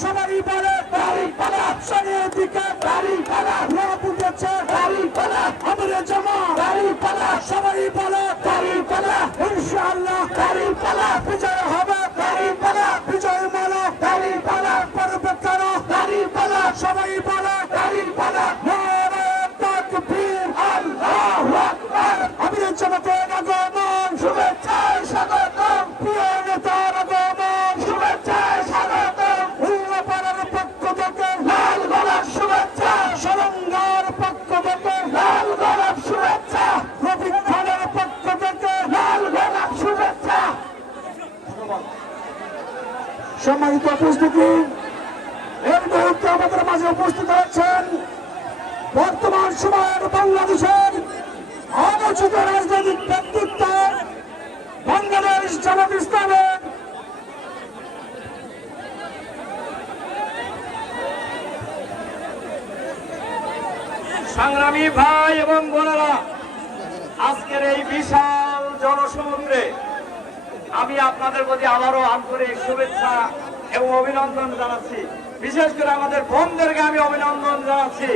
সবাই বলে গাড়ি পালা শরীরের দিকে গাড়ি পালা রব উঠেছে গাড়ি পালা আমাদের জমা গাড়ি পালা সবাই বলে গাড়ি পালা ইনশাআল্লাহ গাড়ি পালা বিজয় হবে গাড়ি পালা বিজয় মালা গাড়ি পালা পরবে কেন গাড়ি পালা সবাই বলে গাড়ি পালা আমাদের জমাতের আগমন শুভেচ্ছায় স্বাগতম প্রিয় সম্মানিত উপস্থিতি এর মুহূর্তে আমাদের মাঝে উপস্থিত আছেন বর্তমান সময়ের বাংলাদেশের আলোচিত রাজনৈতিক ব্যক্তিত্ব বাংলাদেশ জামাত ইসলামের সংগ্রামী ভাই এবং বোনেরা, আজকের এই বিশাল জনসমুদ্রে আমি আপনাদের প্রতি আবারও আন্তরিক শুভেচ্ছা এবং অভিনন্দন জানাচ্ছি। বিশেষ করে আমাদের বোনদেরকে আমি অভিনন্দন জানাচ্ছি।